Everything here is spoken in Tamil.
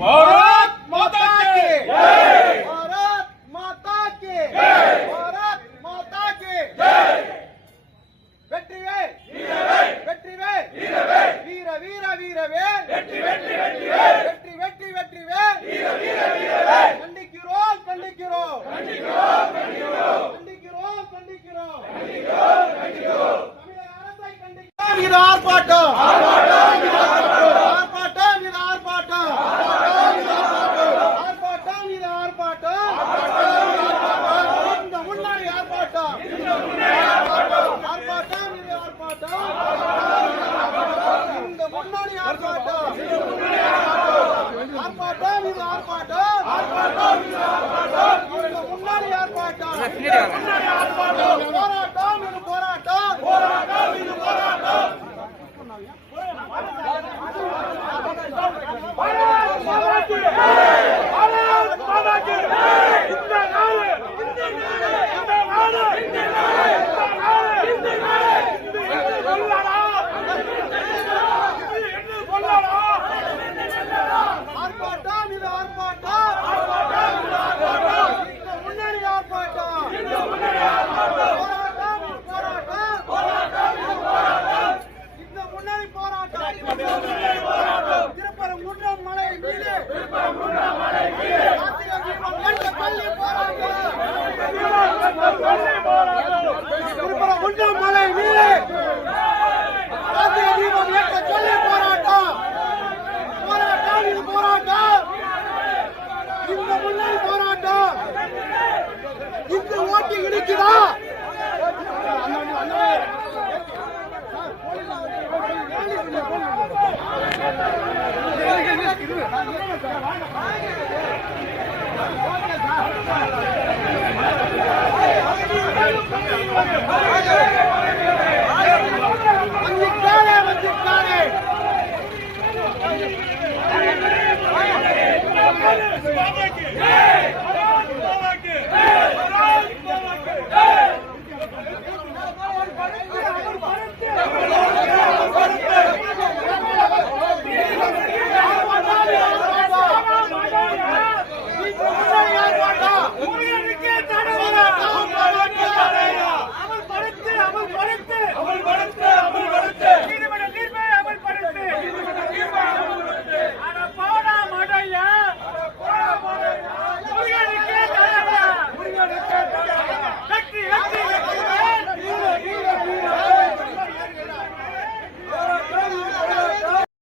பாரத் மாதா கி ஜெய், பாரத் மாதா கி ஜெய், பாரத் மாதா கி ஜெய். வெற்றிவேல் வீரவேல், வெற்றிவேல் வீரவேல், வீர வீர வீரவேல், வெற்றி வெற்றி வெற்றிவேல், வெற்றி வெற்றி வெற்றிவேல், வீர வீர வீரவேல். கண்டிக்கிறோம் கண்டிக்கிறோம் கண்டிக்கிறோம் கண்டிக்கிறோம் கண்டிக்கிறோம் கண்டிக்கிறோம் கண்டிக்கிறோம் கண்டிக்கிறோம். தமிழக அரசை கண்டிக்கிறோம். இது ஆர்ப்பாட்டம் ஆர்ப்பாட்டம் இது ஆர்ப்பாட்டம் ஆர்ப்பாட்டம் இது ஆர்ப்பாட்டம் ஆர்ப்பாட்டம் இது ஆர்ப்பாட்டம் இந்த முன்னாடி ஆர்ப்பாட்டம் ஆர்ப்பாட்டம் இது ஆர்ப்பாட்டம் இந்த முன்னாடி ஆர்ப்பாட்டம் ஆர்ப்பாட்டம் இது ஆர்ப்பாட்டம் ஆர்ப்பாட்டம் இது ஆர்ப்பாட்டம் இந்த முன்னாடி ஆர்ப்பாட்டம் போராட்டம் இது போராட்டம் போராட்டம் இது போராட்டம். பாரத் மாதா கி ஜெய், பாரத் மாதா கி ஜெய். இந்த நாடு இந்த நாடு இந்த நாடு இந்த நாடு இந்த நாடு இந்த கொல்லடா என்ன கொல்லடா. ஆர்ப்பாட்டம் இது ஆர்ப்பாட்டம் ஆர்ப்பாட்டம் இது ஆர்ப்பாட்டம் இந்த முன்னாடி ஆர்ப்பாட்டம் இந்த முன்னாடி ஆர்ப்பாட்டம் போராட்டம் இது போராட்டம் போராட்டம் இது போராட்டம் இந்த முன்னாடி போராட்டம் இந்த முன்னாடி போராட்டம். திருப்பரங்குன்றம் மலை மீது திருப்பரங்குன்றம் மலை மீது கார்த்திகை தீபம் ஏற்ற பள்ளி போராட்டம் பள்ளி போராட்டம். திருப்பரங்குன்றம் மலை மீது கார்த்திகை தீபம் ஏற்ற சொல்லி போராட்டம் போராட்டம் இது போராட்டம் இந்த முன்னாடி போராட்டம். இந்த ஓட்டி இடிக்குதா